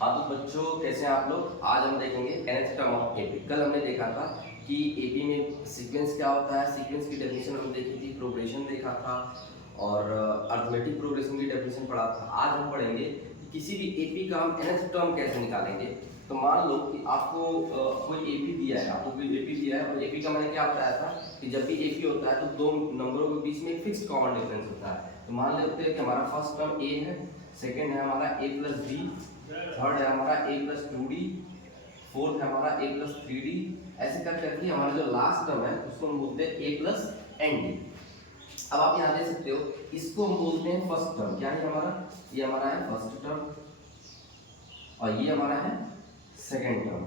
हाँ तो बच्चों कैसे हैं आप लोग। आज हम देखेंगे nth टर्म ऑफ एपी। कल हमने देखा था कि एपी में सीक्वेंस क्या होता है, सीक्वेंस की डेफिनेशन हमने देखी थी, प्रोग्रेशन देखा था और अर्थमेटिक प्रोग्रेशन की डेफिनेशन पढ़ा था। आज हम पढ़ेंगे कि किसी भी एपी का हम nth टर्म कैसे निकालेंगे। तो मान लो कि आपको कोई एपी दिया है, आपको कोई एपी दिया है और एपी का मैंने क्या बताया था कि जब भी एपी होता है तो दो नंबरों के बीच में एक फिक्स्ड कॉमन डिफरेंस होता है। तो मान लेते हैं कि हमारा फर्स्ट टर्म ए है, सेकेंड है हमारा ए प्लस बी, थर्ड है हमारा ए प्लस टू डी, फोर्थ है हमारा ए प्लस थ्री डी। ऐसे कर करके हमारा जो लास्ट टर्म है उसको हम बोलते हैं ए प्लस एन डी। अब आप यहाँ देख सकते हो, इसको हम बोलते हैं फर्स्ट टर्म। क्या है हमारा, ये हमारा है फर्स्ट टर्म और ये हमारा है सेकेंड टर्म।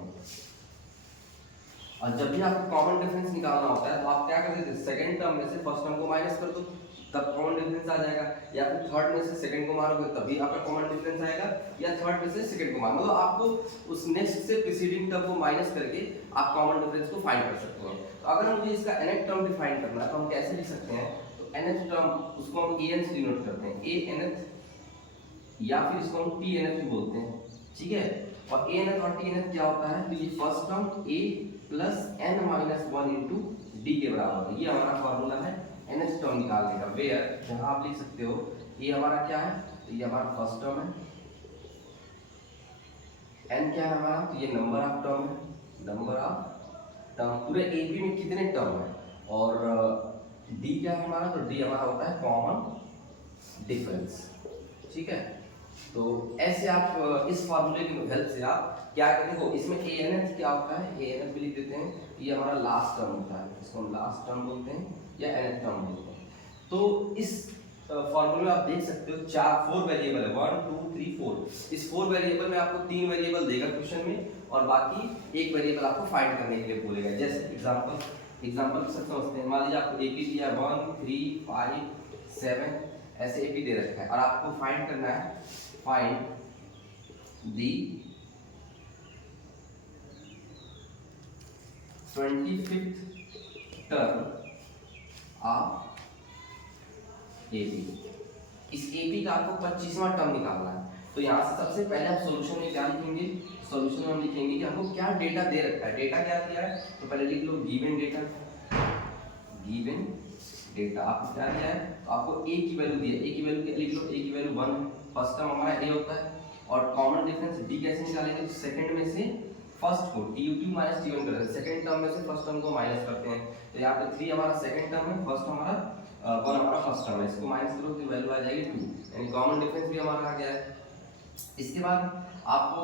और जब भी आपको कॉमन डिफरेंस निकालना होता है तो आप क्या करते थे, सेकेंड टर्म में से फर्स्ट टर्म को माइनस कर दो तब कॉमन डिफरेंस आ जाएगा, या फिर थर्ड में से सेकंड को मारोगे तब भी आपका कॉमन डिफरेंस आएगा, या थर्ड में से सेकंड को मारो, मतलब आपको उस नेक्स्ट से प्रीसीडिंग टर्म को माइनस करके आप कॉमन डिफरेंस को फाइंड कर सकते हैं। तो अगर मुझे इसका nth टर्म डिफाइन करना है तो हम कैसे लिख सकते हैं, तो nth टर्म उसको हम an से डिनोट करते हैं, a nth, या फिर इसको हम t nth भी बोलते हैं, ठीक है। और a nth और t nth क्या होता है, तो ये first term a plus n minus one into D के बराबर है। ये हमारा फॉर्मूला है nth टर्म निकालने का। वेयर जहां आप लिख सकते हो ये हमारा क्या है, तो ये हमारा फर्स्ट टर्म है, n क्या है हमारा, तो ये नंबर ऑफ टर्म है, नंबर ऑफ टर्म। पूरे एपी में कितने टर्म है, और d क्या है हमारा, तो d हमारा होता है कॉमन डिफरेंस, ठीक है। तो ऐसे आप इस फॉर्मूले की हेल्प से आप क्या करें, देखो इसमें anth क्या होता है, anth भी लिख देते हैं, ये हमारा लास्ट टर्म होता है, इसको हम लास्ट टर्म बोलते हैं या nth टर्म बोलते हैं। तो इस फॉर्मूले में आप देख सकते हो फोर वेरिएबल है, 1 2 3 4। इस 4 वेरिएबल में आपको 3 वेरिएबल देगा क्वेश्चन में और बाकी एक वेरिएबल आपको फाइंड करने के लिए बोलेगा। जैसे एग्जांपल से समझते हैं, मान लीजिए आपको एपी दिया 1 3 5 7 ऐसे एपी दे रखा है और आपको फाइंड करना है, find the 25th term of AP. इस एपी का आपको 25वां टर्म निकालना है। तो यहाँ से सबसे पहले आप सॉल्यूशन में क्या लिखेंगे, सॉल्यूशन में हम लिखेंगे कि हमको क्या डेटा दे रखा है। डेटा क्या दिया है, तो पहले लिख लो गिवन डेटा, गिवन डेटा आपको क्या दिया है, तो आपको a की वैल्यू दी है, a की वैल्यू लिख लो, a की वैल्यू 1, फर्स्ट टर्म हमारा a होता है। और कॉमन डिफरेंस d कैसे निकालेंगे, तो सेकंड में से फर्स्ट को tu माइनस t1 करते हैं, सेकंड टर्म में से फर्स्ट टर्म को माइनस करते हैं। तो यहाँ पे 3 हमारा सेकंड टर्म है, फर्स्ट हमारा 1 हमारा फर्स्ट टर्म है, इसको माइनस करो तो वैल्यू आ जाएगी 2, यानी कॉमन डिफरेंस भी हमारा आ गया है। इसके बाद आपको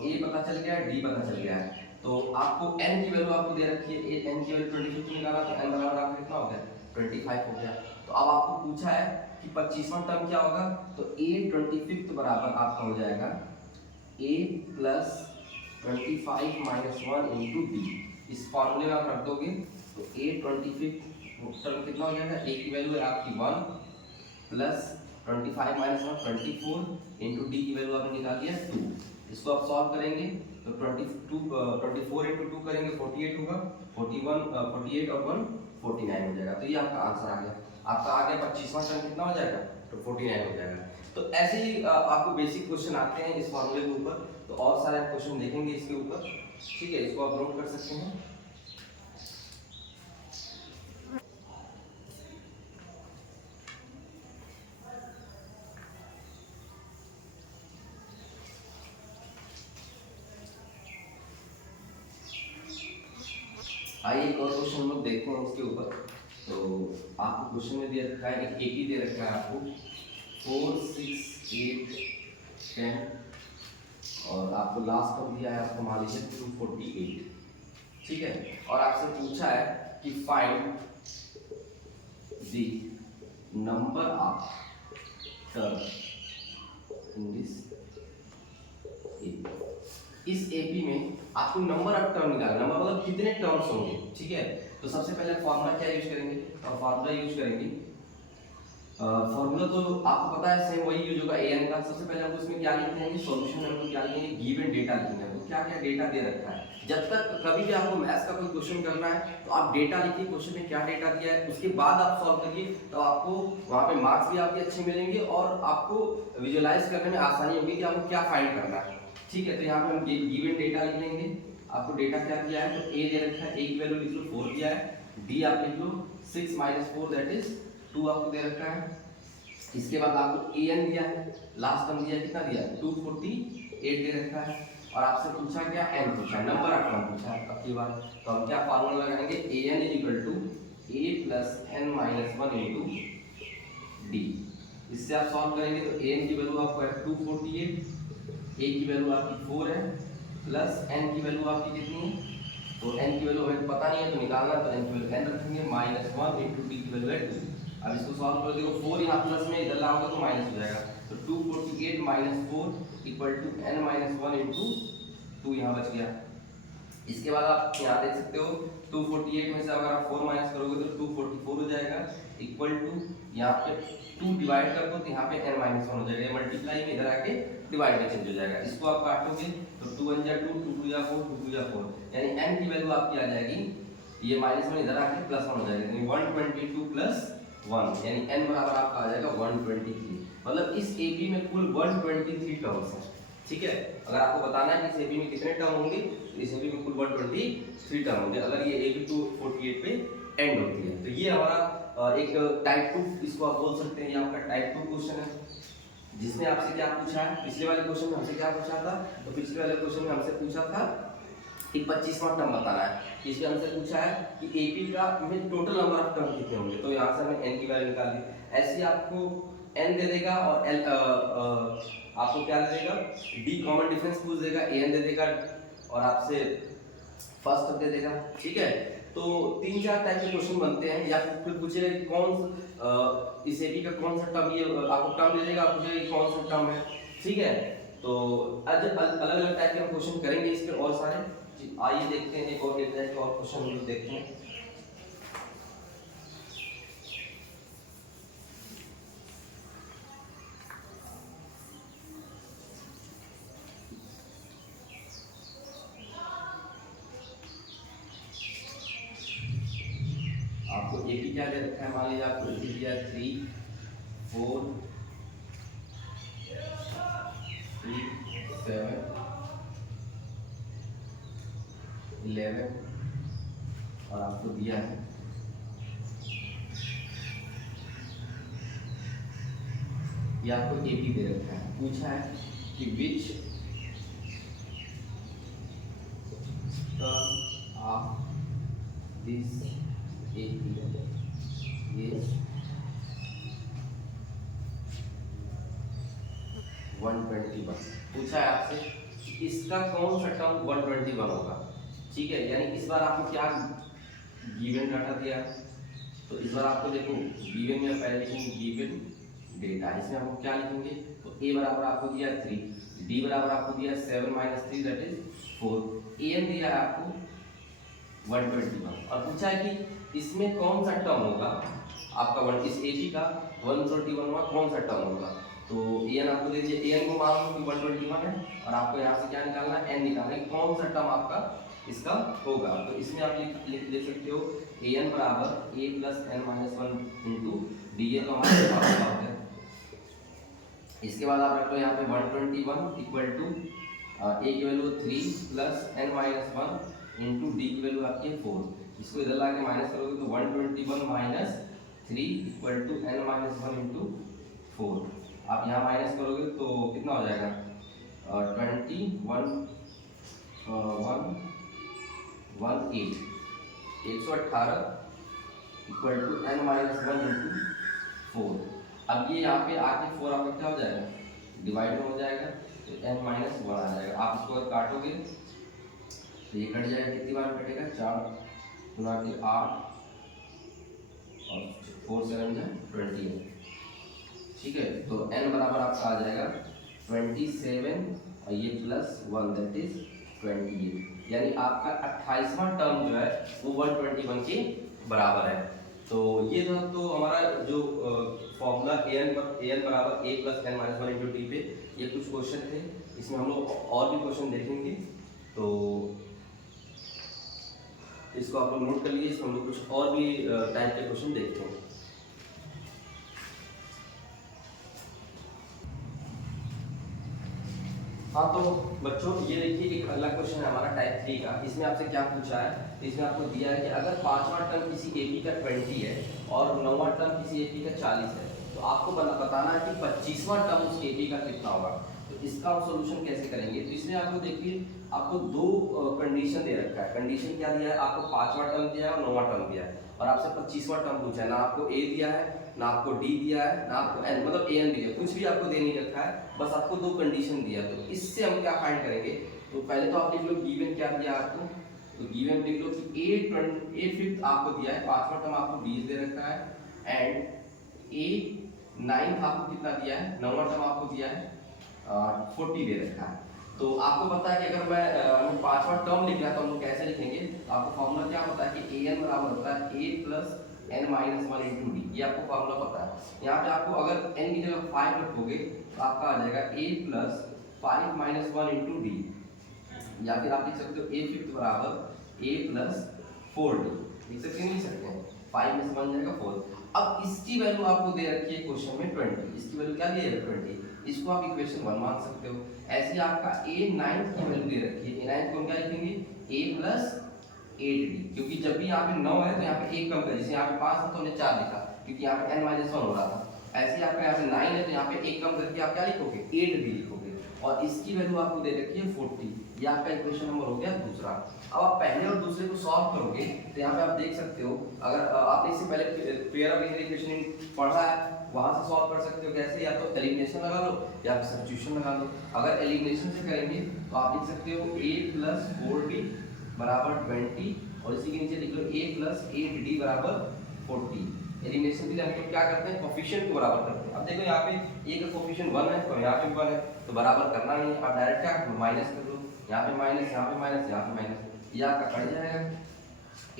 a पता चल गया है, d पता चल गया है, तो आपको n की वैल्यू आपको दे रखी है, n की वैल्यू 25 निकाला तो n बराबर आपका कितना हो गया, 25 हो गया। तो अब आपको पूछा है कि 25वां टर्म क्या होगा, तो a 25th बराबर आपका हो जाएगा a plus 25 minus 1 into D. इस फॉर्मूले में आप रख दोगे तो a 25th टर्म कितना हो जाएगा, a की वैल्यू है आपकी 1 प्लस 25 माइनस 1 24 इंटू डी की वैल्यू आपने निकाल लिया 2। इसको आप सॉल्व करेंगे तो 24 इंटू 2 करेंगे 48 होगा, 48 और 1 49 हो जाएगा। तो ये आपका आंसर आ गया, आपका आ गया 25वां टर्म कितना हो जाएगा, तो 49 हो जाएगा। तो ऐसे ही आपको बेसिक क्वेश्चन आते हैं इस फॉर्मूले के ऊपर, तो और सारे क्वेश्चन देखेंगे इसके ऊपर, ठीक है। इसको आप नोट कर सकते हैं। आइए एक और क्वेश्चन हम लोग देखते हैं इसके ऊपर। तो आपको क्वेश्चन में दिया रखा है, एक एपी दे रखा है आपको 4 6 8 10 और आपको लास्ट टर्म दिया है आपको मान लीजिए 248, ठीक है। और आपसे पूछा है कि find the number of term in this AP. इस एपी में आपको नंबर ऑफ टर्म निकालना, नंबर मतलब कितने टर्म्स होंगे, ठीक है। तो सबसे पहले फॉर्मूला क्या यूज करेंगे, और फॉर्मूला यूज करेंगे, फॉर्मूला तो आपको पता है सेम वही यूज होगा an का। सबसे पहले हम उसमें क्या लिखते हैं, सॉल्यूशन में हम क्या लिखेंगे, गिवन डेटा लिखेंगे। तो क्या क्या डेटा दे रखा है, जब तक कभी भी आपको मैथ्स का कोई क्वेश्चन करना है तो आप डेटा लिखिए, क्वेश्चन में क्या डेटा दिया है, उसके बाद आप सॉल्व करिए, तो आपको वहाँ पे मार्क्स भी आपके अच्छे मिलेंगे और आपको विजुअलाइज करने में आसानी होगी कि आपको क्या फाइंड करना है, ठीक है, तो यहाँ पे हम गिवन डेटा लिख लेंगे। आपको डेटा क्या दिया है, तो ए दे रखा है, ए की वैल्यू लिख लो 4 दिया है, डी आप लिख लो 6 - 4 दैट इज 2 आपको दे रखा है। इसके बाद आपको ए एन दिया है, लास्ट टर्म दिया है, कितना दिया है 248 दे रखा है, और आपसे पूछा क्या एन पूछा है, नंबर ऑफ टर्म पूछा है। अब की बार तो हम क्या फार्मूला लगाएंगे, A N is equal to A plus N minus 1 into D. इससे आप सॉल्व करेंगे तो ए एन की वैल्यू आपको है 248, ए की वैल्यू आपकी 4 है, प्लस एन की वैल्यू आपकी कितनी है, तो एन की वैल्यू हमें पता नहीं है तो निकालना, तो एन की वैल्यू एन रखेंगे -1 इंटू डी की वैल्यू है 2। अब इसको सॉल्व कर देखो, 4 यहाँ प्लस में इधर लाओगे तो माइनस हो जाएगा, तो 248 - 4 इक्वल टू n - 1 इंटू 2 यहाँ बच गया। इसके बाद आप यहाँ देख सकते हो 248 में से अगर आप 4 माइनस करोगे तो 244 हो जाएगा, इक्वल टू यहाँ पे 2 डिवाइड कर दो तो यहाँ पे n - 1 हो जाएगा, मल्टीप्लाई में इधर आके डिवाइड में चेंज हो जाएगा। इसको आप काटोगे तो 2 1 जा 2, 2 2 जा 4, 2 2 जा 4, यानी n की वैल्यू आपकी आ जाएगी, ये -1 इधर आके +1 हो जाएगा, यानी 122 + 1, यानी n बराबर आपका आ जाएगा 123। मतलब इस एपी में कुल 123 टर्म्स हैं। ठीक है, अगर आपको बताना है कि इस एपी में कितने टर्म होंगे, तो इस एपी में कुल 123 टर्म होंगे, अगर ये एपी 248 पे एंड होती है। तो ये हमारा एक टाइप 2, इसको आप बोल सकते हैं, ये आपका टाइप 2 क्वेश्चन है, जिसमें आपसे क्या पूछा है, पिछले वाले क्वेश्चन में हमसे क्या पूछा था, तो पिछले वाले क्वेश्चन में हमसे पूछा था कि 25वां टर्म बताना है। इसमें हमसे पूछा है कि एपी का में टोटल नंबर ऑफ टर्म कितने होंगे, तो यहाँ से हमने n की वैल्यू निकाल दी। ऐसे आपको n दे देगा और l आपको क्या दे देगा, d कॉमन डिफरेंस पूछ देगा, an दे देगा और आपसे फर्स्ट दे देगा। ठीक है, तो 3-4 टाइप के क्वेश्चन बनते हैं, या फिर पूछेगा कि कौन इस एपी का कौन सा टर्म, ये आपको टर्म दे देगा, पूछेगा कि कौन सा टर्म है। ठीक है, तो अलग अलग टाइप के हम क्वेश्चन करेंगे इस पे और सारे। आइए देखते हैं एक और एग्जाम्पल और क्वेश्चन हम लोग देखते हैं। आपको एपी क्या दे रखा है, मान लीजिए आपको एपी दिया 3 4 3 7 11 और आपको दिया है ये आपको एपी दे रखा है, पूछा है कि which term of this AP is 121। पूछा है आपसे कि इसका कौन सा टर्म 121 होगा। ठीक है, यानी इस बार आपको क्या गिवन डाटा दिया है, तो इस बार आपको देखो गिवन में पहले लिखेंगे गिवन डेटा, इसमें हमको क्या लिखेंगे, तो a बराबर आपको दिया 3, d बराबर आपको दिया 7 - 3 दैट इज 4, an दिया है आपको 121, और पूछा है कि इसमें कौन सा टर्म होगा आपका इस एपी का 121 में कौन सा टर्म होगा। तो an आपको दे दिया, an को मान लो कि 121 है, और आपको यहाँ से क्या निकालना है, n निकालना है, कौन सा टर्म आपका इसका होगा। तो इसमें आप लिख सकते हो an बराबर a plus n minus 1 into D, ए तो हमारे पास होता है। इसके बाद आप रख लो यहाँ पे 121 इक्वल टू a की value 3 plus n minus 1 into D की वैल्यू आपकी 4, इसको इधर ला के माइनस करोगे तो 121 minus 3 equal to n minus 1 into 4, आप यहाँ माइनस करोगे तो कितना हो जाएगा 118 equal to n minus 1 into 4। अब ये यहाँ पे आके 4 आपका क्या हो जाएगा, डिवाइड में हो जाएगा, तो n माइनस 1 आ जाएगा। आप इसको अगर काटोगे तो ये कट जाएगा, कितनी बार कटेगा, 4 गुना के 8 और 4 7 जा 28। ठीक है, तो n बराबर आपका आ जाएगा 27 और ये प्लस 1 दैट इज 28, यानी आपका 28वां टर्म जो है वो 121 के बराबर है। तो ये था तो हमारा जो फॉर्मूला an बराबर a plus n minus 1 into T पे ये कुछ क्वेश्चन थे, इसमें हम लोग और भी क्वेश्चन देखेंगे, तो इसको आप लोग नोट कर लीजिए। इसमें हम लोग कुछ और भी टाइप के क्वेश्चन देखते हैं। हाँ तो बच्चों ये देखिए एक अगला क्वेश्चन है हमारा टाइप 3 का। इसमें आपसे क्या पूछा है, इसमें आपको दिया है कि अगर पांचवा टर्म किसी एपी का 20 है और नौवां टर्म किसी एपी का 40 है, तो आपको बताना है कि 25वां टर्म उस एपी का कितना होगा। तो इसका हम सोल्यूशन कैसे करेंगे, तो इसमें आपको देखिए आपको दो कंडीशन दे रखा है। कंडीशन क्या दिया है, आपको पांचवा टर्म दिया है और नौवां टर्म दिया है, और आपसे 25वां टर्म पूछा है। ना आपको ए दिया है, ना आपको डी दिया है, ना आपको एन मतलब ए एन दिया है, कुछ भी आपको दे नहीं रखा है, बस आपको दो कंडीशन दिया। तो इससे हम क्या फाइंड करेंगे, तो पहले तो आप लिख लो गिवन क्या दिया आपको, तो गिवन लिख लो कि ए फिफ्थ आपको दिया है, पांचवा टर्म आपको 20 दे रखा है, एंड ए नाइन्थ आपको कितना दिया है, नौवां टर्म आपको दिया है 40 दे रखा है। तो आपको पता है कि अगर मैं पांचवा टर्म लिखना है तो हम लोग कैसे लिखेंगे, तो आपको फॉर्मूला क्या होता है कि ए एन बराबर होता है A plus n minus one into D, ये आपको फॉर्मूला पता है। यहाँ पे आपको अगर n की जगह 5 रखोगे तो आपका आ जाएगा a plus 5 minus one into D, या फिर आप लिख सकते हो a फिफ्थ बराबर a प्लस 4d, लिख सकते नहीं सकते हैं, 5 में से बन जाएगा 4। अब इसकी वैल्यू आपको दे रखी है क्वेश्चन में 20, इसकी वैल्यू क्या दी है 20, इसको आप इक्वेशन 1 मान सकते हो। ऐसे आपका a नाइन्थ की वैल्यू दे रखी है, a नाइन्थ को हम क्या लिखेंगे a प्लस 8d, क्योंकि जब भी यहाँ पे 9 है तो यहाँ पे 1 कम कर, जैसे यहाँ पे 5 था तो हमने 4 लिखा क्योंकि यहाँ पे n माइनस 1 हो रहा था। ऐसे ही आपका यहाँ पे 9 है तो यहाँ पे 1 कम करके आप क्या लिखोगे 8d लिखोगे, और इसकी वैल्यू आपको दे रखी है 40। ये आपका इक्वेशन नंबर हो गया दूसरा। अब आप पहले और दूसरे को सॉल्व करोगे तो यहाँ पे आप देख सकते हो, अगर आपने इससे पहले पेयर ऑफ लीनियर इक्वेशन पढ़ा है वहां से सॉल्व कर सकते हो। कैसे, या तो एलिमिनेशन लगा लो या फिर सब्स्टिट्यूशन लगा लो। अगर एलिमिनेशन से करेंगे तो आप लिख सकते हो a प्लस 4d बराबर 20, और इसी के नीचे लिख लो a प्लस 8d बराबर 40। एलिमिनेशन के लिए हम तो क्या करते हैं, कोफिशिएंट को बराबर करते हैं। अब देखो यहाँ पे a का कोफिशिएंट 1 है तो यहाँ पे 1 है, तो बराबर करना नहीं है, आप डायरेक्ट क्या कर लो माइनस कर लो, यहाँ पे माइनस, यहाँ पे माइनस, यहाँ पे माइनस, ये आपका कट जाएगा।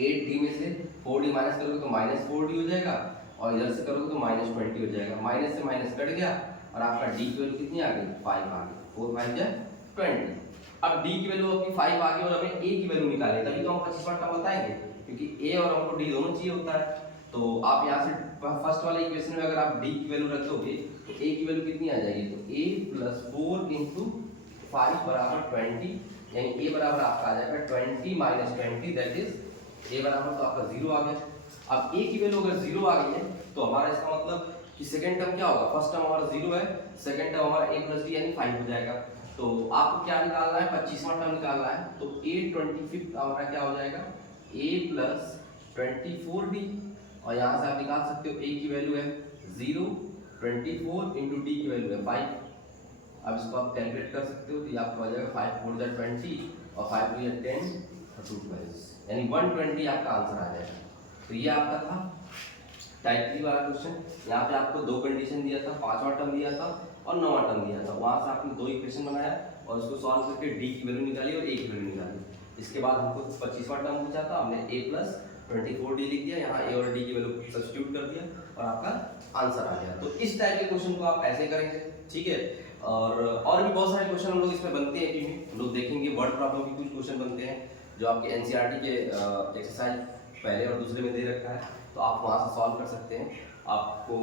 8d में से 4d माइनस करोगे तो माइनस 4d हो जाएगा, और इधर से करोगे तो माइनस 20 हो जाएगा। माइनस से माइनस कट गया और आपका d की वैल्यू कितनी आ गई 5 आ गई, 4 5 जा 20। अब d की वैल्यू आपकी 5 आ गई और हमें a की वैल्यू निकालनी है, तभी तो हम 25वां टर्म बताएंगे, क्योंकि a और हमको d दोनों चाहिए होता है। तो आप यहाँ से फर्स्ट वाले इक्वेशन में अगर आप d की वैल्यू रख दोगे तो a की वैल्यू कितनी आ जाएगी, तो a प्लस 4 इंटू 5 बराबर 20, यानी a बराबर आपका आ जाएगा 20 माइनस 20, दैट इज a बराबर तो आपका 0 आ गया। अब a की वैल्यू अगर 0 आ गई है तो हमारा इसका मतलब कि सेकंड टर्म क्या होगा, फर्स्ट टर्म हमारा 0 है, सेकंड टर्म हमारा a प्लस d यानी 5 हो जाएगा। तो आपको क्या निकालना है, 25वां टर्म निकालना है, तो a 25 हमारा क्या हो जाएगा a प्लस 24d, और यहाँ से आप निकाल सकते हो a की वैल्यू है 0, 24 इंटू d की वैल्यू है 5। अब इसको आप कैलकुलेट कर सकते हो, तो ये आपको आ जाएगा 5 4 जा 20 और 5 2 जा 10 और 2 12, यानी 120 आपका आंसर आ जाएगा। तो ये आपका था टाइप 3 वाला क्वेश्चन। यहाँ पे आपको दो कंडीशन दिया था, पांचवा टर्म दिया था और नौवां टर्म दिया था, वहां से आपने दो इक्वेशन बनाया और उसको सॉल्व करके d की वैल्यू निकाली और a की वैल्यू निकाली। इसके बाद हमको 25वां टर्म पूछा था, हमने a प्लस 24d लिख दिया, यहाँ a और d की वैल्यू सब्स्टिट्यूट कर दिया और आपका आंसर आ गया। तो इस टाइप के क्वेश्चन को आप ऐसे करेंगे, ठीक है। और भी बहुत सारे क्वेश्चन हम लोग इसमें बनते हैं, हम लोग देखेंगे वर्ड प्रॉब्लम के कुछ क्वेश्चन बनते हैं जो आपके एनसीईआरटी के एक्सरसाइज पहले और दूसरे में दे रखा है, तो आप वहाँ से सॉल्व कर सकते हैं। आपको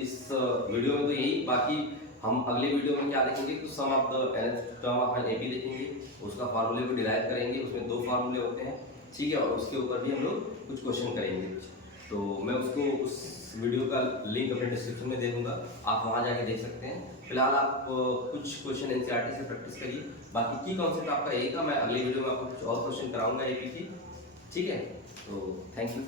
इस वीडियो में तो यही, बाकी हम अगले वीडियो में क्या देखेंगे, कुछ sum of the nth term of an AP देखेंगे, उसका फार्मूले को डिराइव करेंगे, उसमें दो फार्मूले होते हैं, ठीक है, और उसके ऊपर भी हम लोग कुछ क्वेश्चन करेंगे। तो मैं उसको उस वीडियो का लिंक अपने डिस्क्रिप्शन में दे दूँगा, आप वहाँ जाके देख सकते हैं। फिलहाल आप कुछ क्वेश्चन एनसीईआरटी से प्रैक्टिस करिए, बाकी की कॉन्सेप्ट आपका यही था। मैं अगले वीडियो में आपको कुछ और क्वेश्चन कराऊंगा एपी की, ठीक है। तो थैंक यू।